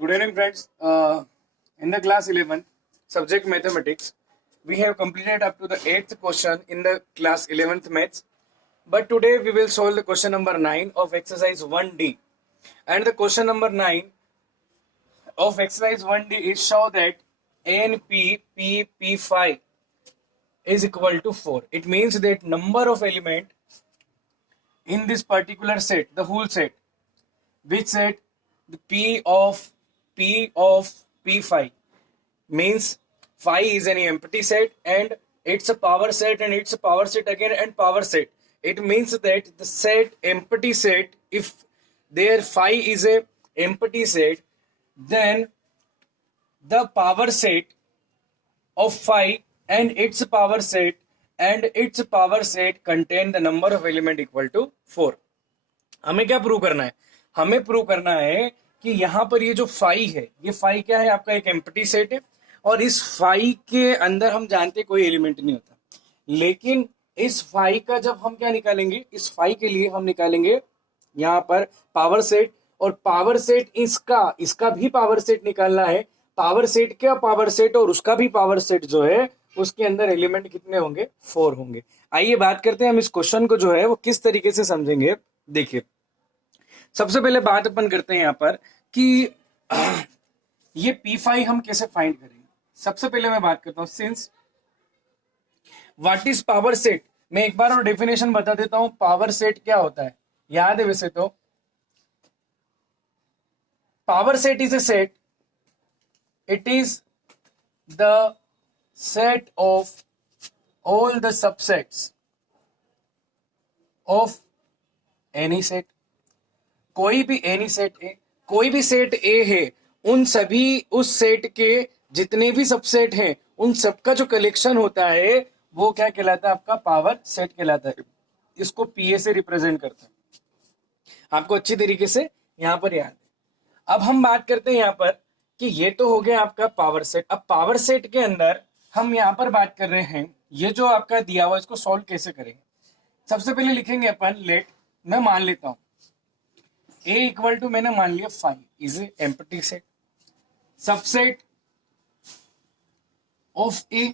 Good evening, friends. In the class 11, subject mathematics, we have completed up to the 8th question in the class 11th maths. But today we will solve the question number 9 of exercise 1D. And the question number 9 of exercise 1D is show that P5 is equal to 4. It means that number of element in this particular set, the whole set, which set the P of P5 means phi is an empty set and it's a power set and it's a power set again and power set. It means that the set empty set, if their phi is a empty set, then the power set of phi and its power set contain the number of element equal to 4. हमें क्या prove करना है? हमें prove करना है कि यहां पर ये जो फाई है, ये फाई क्या है? आपका एक एम्प्टी सेट है और इस फाई के अंदर हम जानते कोई एलिमेंट नहीं होता, लेकिन इस फाई का जब हम क्या निकालेंगे, इस फाई के लिए हम निकालेंगे यहां पर पावर सेट, और पावर सेट इसका भी पावर सेट निकालना है। पावर सेट क्या पावर सेट और उसका भी पावर सेट जो है उसके अंदर एलिमेंट कितने होंगे? 4 होंगे। आइए बात करते हैं हम इस क्वेश्चन को जो है वो किस तरीके से समझेंगे। देखिए, सबसे पहले बात अपन करते हैं यहां पर कि ये P5 हम कैसे फाइंड करेंगे। सबसे पहले मैं बात करता हूं, since what is power set, मैं एक बार और डेफिनेशन बता देता हूं। पावर सेट क्या होता है, याद है वैसे तो। Power set is a set, it is the set of all the subsets of any set. कोई भी एनी सेट है, कोई भी सेट ए है, उन सभी उस सेट के जितने भी सबसेट हैं उन सबका जो कलेक्शन होता है वो क्या कहलाता है? आपका पावर सेट कहलाता है। इसको पीए से रिप्रेजेंट करता है, आपको अच्छी तरीके से यहां पर याद है। अब हम बात करते हैं यहां पर कि ये तो हो गया आपका पावर सेट। अब पावर सेट के अंदर हम यहां पर बात कर रहे हैं, ये जो आपका दिया हुआ इसको सॉल्व कैसे करेंगे। सबसे पहले लिखेंगे अपन, लेट, मैं मान लेता हूं A इक्वल टू, मैंने मान लिया 5 is A empty set, subset of A,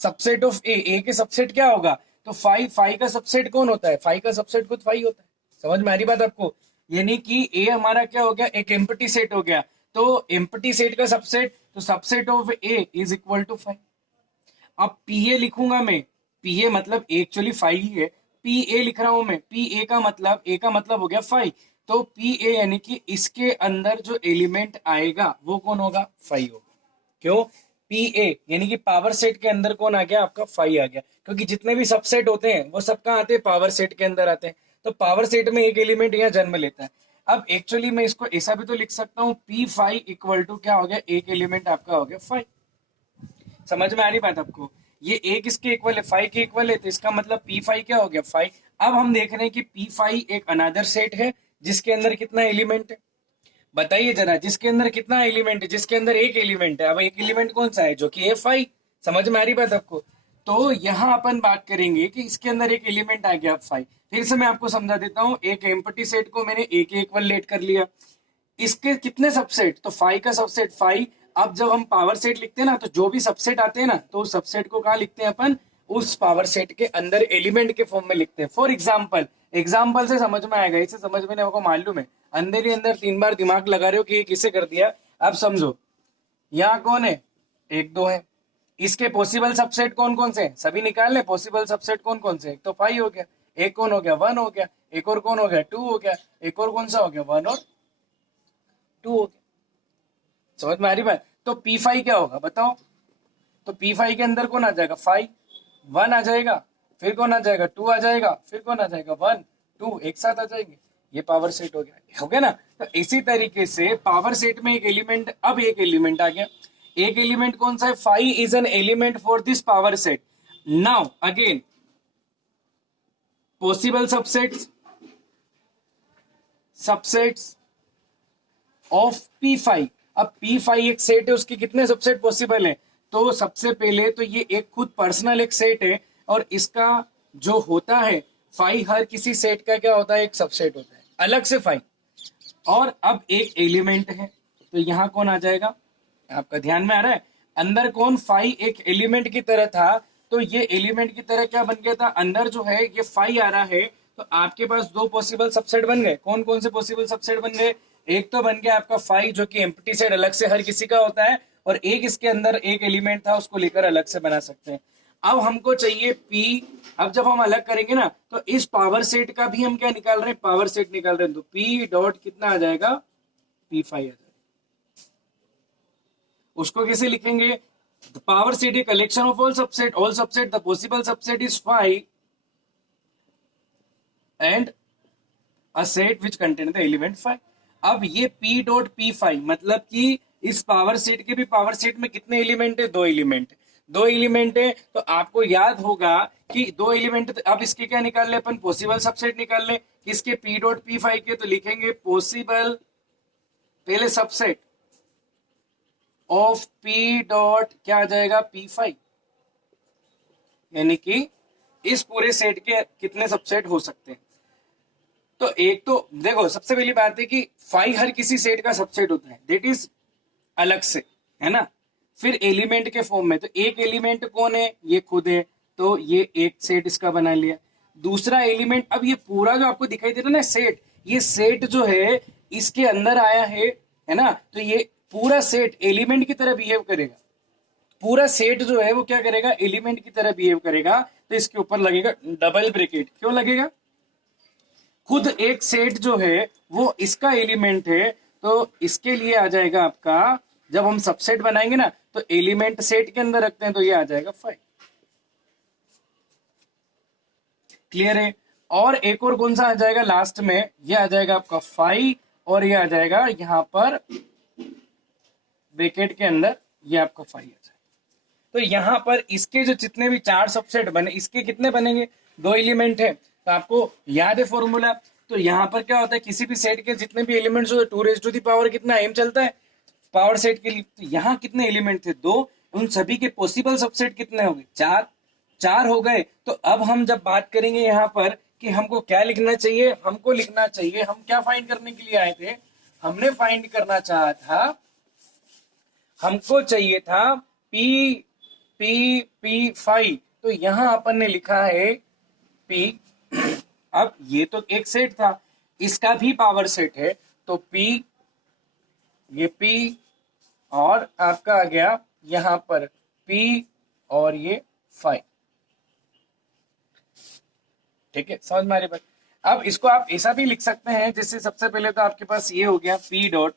subset of A के सबसेट क्या होगा? तो 5 का सबसेट कौन होता है? 5 का सबसेट खुद 5 होता है। समझ में आ रही बात आपको? यानी कि ए हमारा क्या हो गया? एक एम्प्टी सेट हो गया। तो एम्प्टी सेट का सबसेट, तो subset of A is equal to 5। अब पीए लिखूंगा मैं, पीए मतलब एक्चुअली 5 ही है, पी ए लिख रहा हूं मैं, पी ए का मतलब हो गया 5। तो पी ए यानी कि इसके अंदर जो एलिमेंट आएगा वो कौन होगा? 5 होगा। क्यों? पी ए यानी कि पावर सेट के अंदर कौन आ गया? आपका 5 आ गया, क्योंकि जितने भी सबसेट होते हैं वो सब कहाँ आते हैं? पावर सेट के अंदर आते हैं। तो पावर सेट में एक एलिमेंट यहाँ जन्म लेता है। अब एक्चुअली मैं इसको ऐसा भी तो लिख सकता हूँ, P5 इक्वल टू क्या हो गया? एक एलिमेंट आपका हो गया 5। समझ में आ रही बात आपको? ये ए किसके इक्वल है? 5 के इक्वल है, तो इसका मतलब P5 क्या हो गया? 5। अब हम देख रहे हैं कि P5 एक अनदर सेट है जिसके अंदर कितना एलिमेंट है? बताइए जरा, जिसके अंदर कितना एलिमेंट है? जिसके अंदर एक एलिमेंट है। अब एक एलिमेंट कौन सा है? जो कि है 5। समझ में आ रही बात आपको? तो यहां अपन बात करेंगे कि इसके अंदर एक एलिमेंट आ गया 5। फिर से मैं आपको समझा देता हूं, एक एम्प्टी सेट को मैंने ए के इक्वल लेट कर लिया। इसके कितने सबसेट? तो 5 का सबसेट 5। अब जब हम पावर सेट लिखते हैं ना, तो जो भी सबसेट आते हैं ना, तो उस सबसेट को कहाँ लिखते हैं अपन? उस पावर सेट के अंदर एलिमेंट के फॉर्म में लिखते हैं। फॉर एग्जाम्पल से समझ में आएगा, इसे समझ में नहीं आपको मालूम है, अंदर ही अंदर 3 बार दिमाग लगा रहे हो कि ये किसे कर दिया। अब समझो, यहाँ कौन है? 1 2 है। इसके पॉसिबल सबसेट कौन कौन से हैं? सभी निकाल ले। पॉसिबल सबसेट कौन कौन से? एक तो 5 हो गया, एक कौन हो गया? 1 हो गया, एक और कौन हो गया? 2 हो गया, एक और कौन सा हो गया? 1 और 2 हो गया। समझ में आ रही बात? तो P5 क्या होगा बताओ? तो P5 के अंदर कौन आ जाएगा? 5, 1 आ जाएगा, फिर कौन आ जाएगा? 2 आ जाएगा, फिर कौन आ जाएगा? 1 2 एक साथ आ जाएंगे। ये पावर सेट हो गया ना? तो इसी तरीके से पावर सेट में एक एलिमेंट, अब एक एलिमेंट आ गया। एक एलिमेंट कौन सा है? 5 is an element for this power set. Now again, possible subsets of P5। अब P5 एक सेट है, उसके कितने सबसेट पॉसिबल हैं? तो सबसे पहले तो ये एक खुद पर्सनल एक सेट है, और इसका जो होता है 5, हर किसी सेट का क्या होता है? एक सबसेट होता है अलग से 5। और अब एक एलिमेंट है, तो यहाँ कौन आ जाएगा, आपका ध्यान में आ रहा है, अंदर कौन फाई एक एलिमेंट की तरह था, तो ये एलिमेंट की तरह क्या बन गया था, अंदर जो है ये फाई आ रहा है, तो आपके पास दो पॉसिबल सबसेट बन गए। कौन कौन से पॉसिबल सबसेट बन गए, एक तो बन गया आपका फाई जो कि एम्प्टी सेट अलग से हर किसी का होता है, और एक इसके अंदर एक एलिमेंट था उसको लेकर अलग से बना सकते हैं। अब हमको चाहिए पी, अब जब हम अलग करेंगे ना तो इस पावर सेट का भी हम क्या निकाल रहे हैं, पावर सेट निकाल रहे हैं, तो पी डॉट कितना आ जाएगा, पी फाई आ जाएगा। उसको कैसे लिखेंगे, the power set is collection of all subset, the possible subset is phi and a set which contain the element phi। अब ये p डॉट p phi मतलब कि इस पावर सेट के भी पावर सेट में कितने एलिमेंट है, दो एलिमेंट है, तो आपको याद होगा कि दो एलिमेंट, अब इसके क्या निकाल ले अपन, पॉसिबल सबसेट निकाल ले, किसके, p डॉट p phi के, तो लिखेंगे पॉसिबल पहले सबसेट ऑफ p डॉट क्या आ जाएगा, p फाई, यानी कि इस पूरे सेट के कितने सबसेट हो सकते हैं। तो एक तो देखो सबसे पहली बात है कि फाई हर किसी सेट का सबसेट होता है, दैट इज अलग से, है ना, फिर एलिमेंट के फॉर्म में, तो एक एलिमेंट कौन है, ये खुद है, तो ये एक सेट इसका बना लिया। दूसरा एलिमेंट, अब ये पूरा जो आपको दिखाई दे रहा है ना सेट, ये सेट जो है इसके अंदर आया है ना, तो ये पूरा सेट एलिमेंट की तरह बिहेव करेगा, पूरा सेट जो है वो क्या करेगा, एलिमेंट की तरह बिहेव करेगा, तो इसके ऊपर लगेगा डबल ब्रैकेट। क्यों लगेगा, खुद एक सेट जो है वो इसका एलिमेंट है, तो इसके लिए आ जाएगा आपका, जब हम सबसेट बनाएंगे ना तो एलिमेंट सेट के अंदर रखते हैं, तो ये आ जाएगा फाई। क्लियर है, और एक और कौन सा आ जाएगा लास्ट में, ये आ जाएगा आपका फाई, और ये आ जाएगा यहां पर ब्रैकेट के अंदर ये आपका फाई आ जाएगा। तो यहां पर इसके जो जितने भी चार सबसेट बने, इसके कितने बनेंगे, दो एलिमेंट है, तो आपको याद है फॉर्मूला, तो यहां पर क्या होता है, किसी भी सेट के जितने भी एलिमेंट्स होते हैं 2 रेज़ टू द पावर कितना m चलता है पावर सेट के लिए, तो यहाँ कितने एलिमेंट थे, दो, उन सभी के पॉसिबल सबसेट कितने हो गए, चार हो गए। तो अब हम जब बात करेंगे यहाँ पर कि हमको क्या लिखना चाहिए, हमको लिखना चाहिए, हम क्या फाइंड करने के लिए आए थे, हमने फाइंड करना चाहा था, हमको चाहिए था P फाई, तो यहां अपन ने लिखा है P। अब ये तो एक सेट था, इसका भी पावर सेट है, तो P, ये P और आपका आ गया यहां पर P और ये फाई। ठीक है, समझ में आ रही बात। अब इसको आप ऐसा भी लिख सकते हैं, जैसे सबसे पहले तो आपके पास ये हो गया P डॉट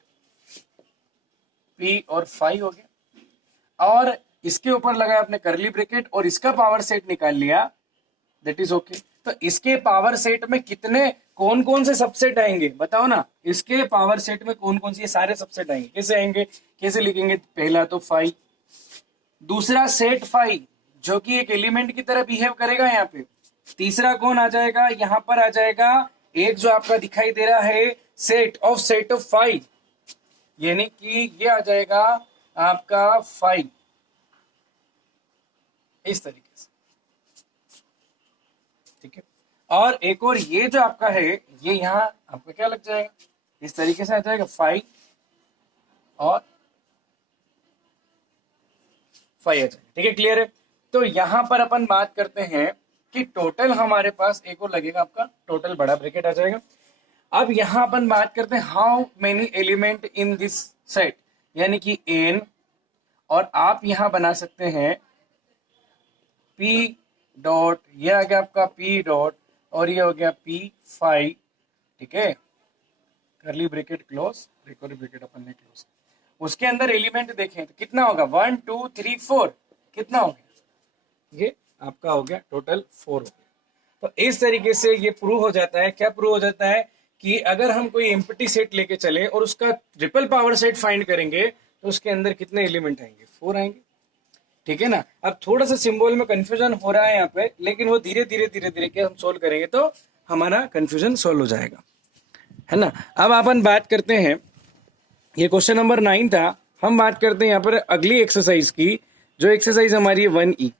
P और फाई हो गया, और इसके ऊपर लगाया आपने करली ब्रैकेट और इसका पावर सेट निकाल लिया, दैट इज ओके। तो इसके पावर सेट में कितने कौन कौन से सबसेट आएंगे बताओ ना, इसके पावर सेट में कौन कौन से सारे सबसेट आएंगे, कैसे आएंगे, कैसे लिखेंगे, पहला तो फाई, दूसरा सेट फाई जो कि एक एलिमेंट की तरह बिहेव करेगा यहाँ पे, तीसरा कौन आ जाएगा, यहाँ पर आ जाएगा एक जो आपका दिखाई दे रहा है सेट ऑफ फाई, यानी कि ये आ जाएगा आपका फाई, इस तरीके से। ठीक है, और एक और ये जो आपका है, ये यहाँ आपका क्या लग जाएगा, इस तरीके से आ जाएगा फाई और फाई आ जाएगा। ठीक है, क्लियर है। तो यहां पर अपन बात करते हैं कि टोटल हमारे पास एक और लगेगा आपका, टोटल बड़ा ब्रैकेट आ जाएगा। अब यहां अपन बात करते हैं how many element in this set, यानी कि n, और आप यहां बना सकते हैं P डॉट, ये आ गया आपका P डॉट और ये हो गया P फाई। ठीक है, करली ब्रैकेट क्लोज, रिकवरी ब्रैकेट अपन ने क्लोज, उसके अंदर एलिमेंट देखें तो कितना होगा, 1 2 3 4, कितना हो गया, ये आपका हो गया टोटल 4 हो गया। तो इस तरीके से ये प्रूव हो जाता है, क्या प्रूव हो जाता है कि अगर हम कोई एम्प्टी सेट लेके चले और उसका ट्रिपल पावर सेट फाइंड करेंगे तो उसके अंदर कितने एलिमेंट आएंगे, 4 आएंगे। ठीक है ना, अब थोड़ा सा सिंबल में कंफ्यूजन हो रहा है यहाँ पे, लेकिन वो धीरे धीरे के हम सोल्व करेंगे तो हमारा कंफ्यूजन सोल्व हो जाएगा, है ना। अब अपन बात करते हैं, ये क्वेश्चन नंबर 9 था, हम बात करते हैं यहाँ पर अगली एक्सरसाइज की, जो एक्सरसाइज हमारी है 1E।